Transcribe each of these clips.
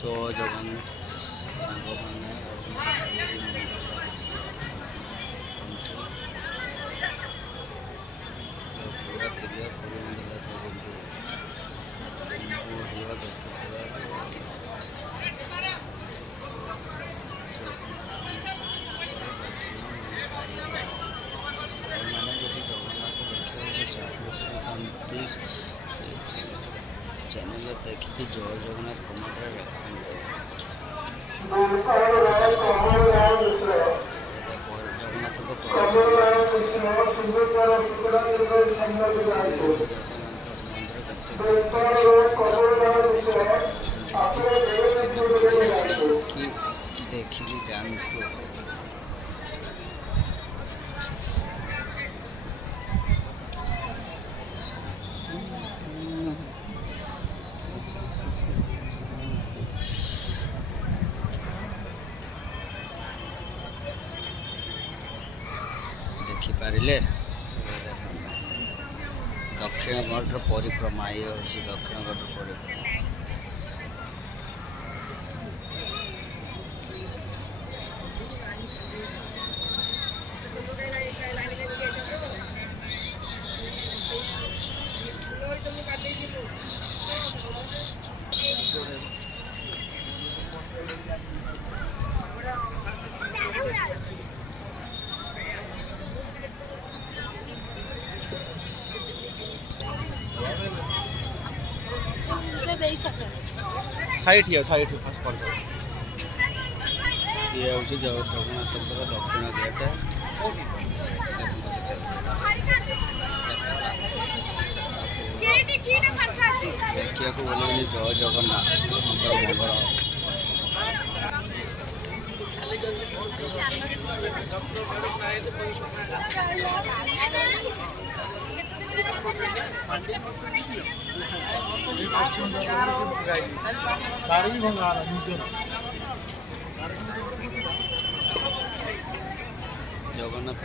जय जगन्नाथ सांगने पूरा क्लियर पूरी वीडियो देखुवा मैंने जब जगन्नाथ देखा चैनल देखिए जय जगन्नाथ कमेंट रखते देखिए जानते देखिपारे दक्षिण घाटर परिक्रमा ये दक्षिण घाटर परिक्रमा साइड फास्ट कॉल ये हूँ जगन्नाथ दक्षिण गेट देखिए बोले जय जगन्नाथ मंगल जगन्नाथ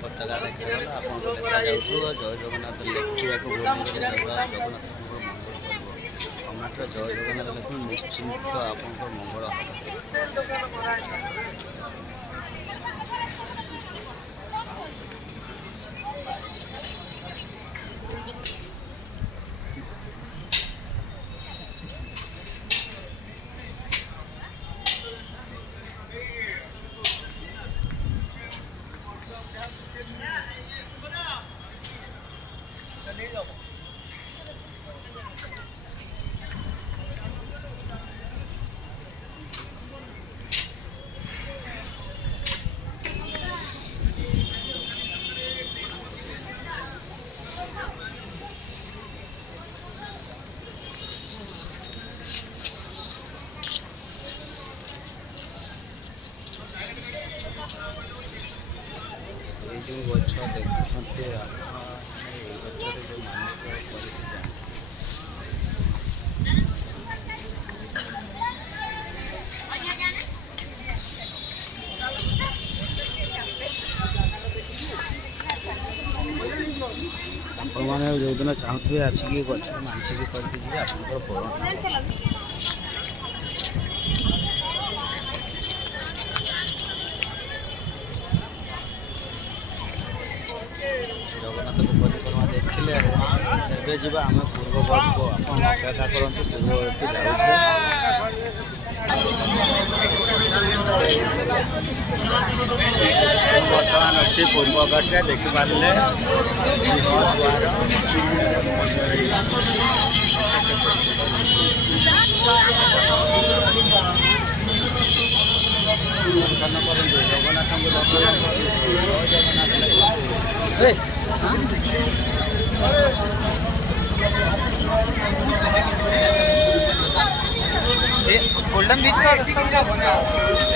पताका देखा आप देखा जय जगन्नाथ लिखा जगन्नाथ कमेंट जय जगन्नाथ लिख निश्चिंत आप मंगल जो गच देखते गचर जो आपण मैंने जो दिन चाहूे आसिक गच मानसिक करके आप जगन्नाथ परिक्रमा देखिले एबे जीवा आम पूर्ववर्ष को आप अपेक्षा करते पूर्ववर्ती जाऊे बर्तमान अच्छी पूर्वघाट देखिपारे जगन्नाथ गोल्डन बीच का रास्ता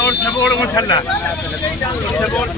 और सब और मत चलना सब और